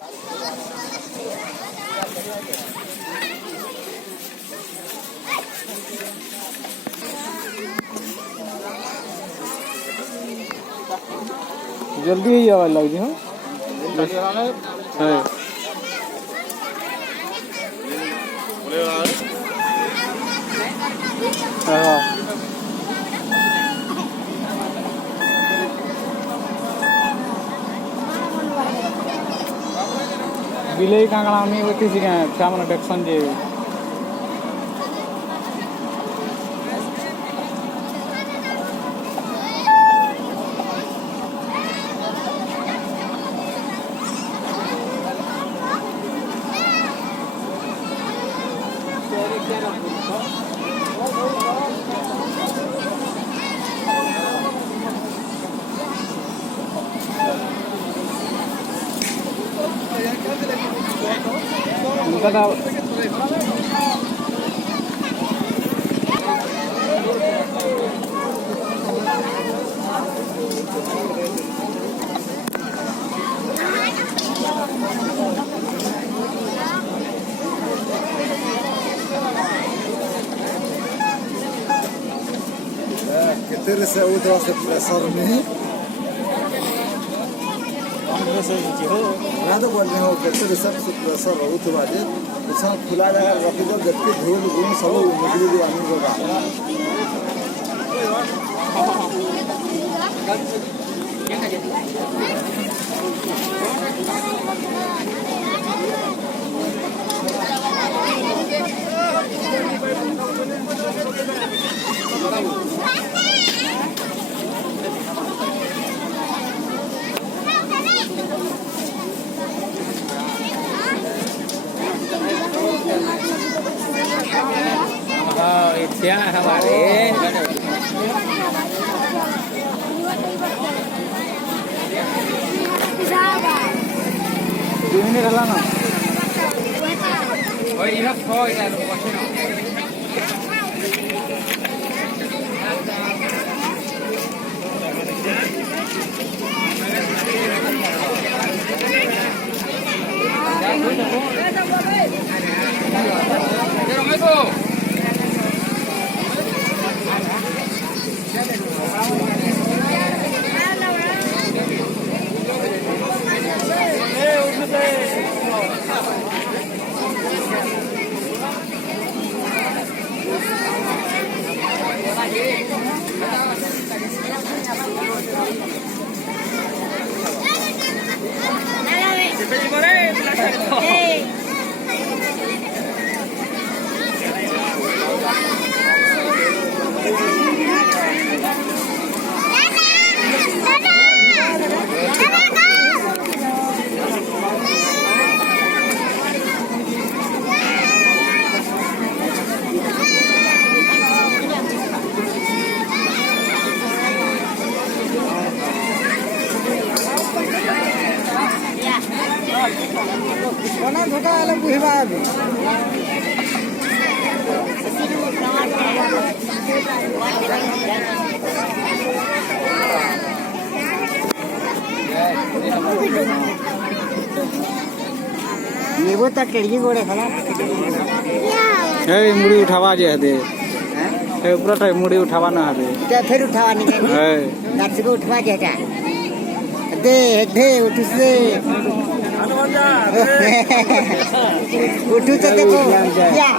जल्दी ही आवाज लग जी। हाँ बिले कांगड़ा आम्ही होती सी काय छामन टेक्सन जे उनका था كثير يسوي دراسة الآثار مني هذا هو اللي هو كثير يسوي الآثار وقت بعدين وصار كل على الرقيقة قد هو اللي يقولون صلوا المجلد وعملوا رجع Iya kemarin. Ini adalah no. Oh iya koi dah lupa sih no. Mana dhaka alam buhiba abi. ये वो तक केड़ी गोड़े खला ए मुड़ी उठावा जे दे ए पूरा टाइम मुड़ी उठावा ना दे ते फिर उठावा नहीं है नाच को उठवा जे जा दे दे उठ से उठू तो देखो या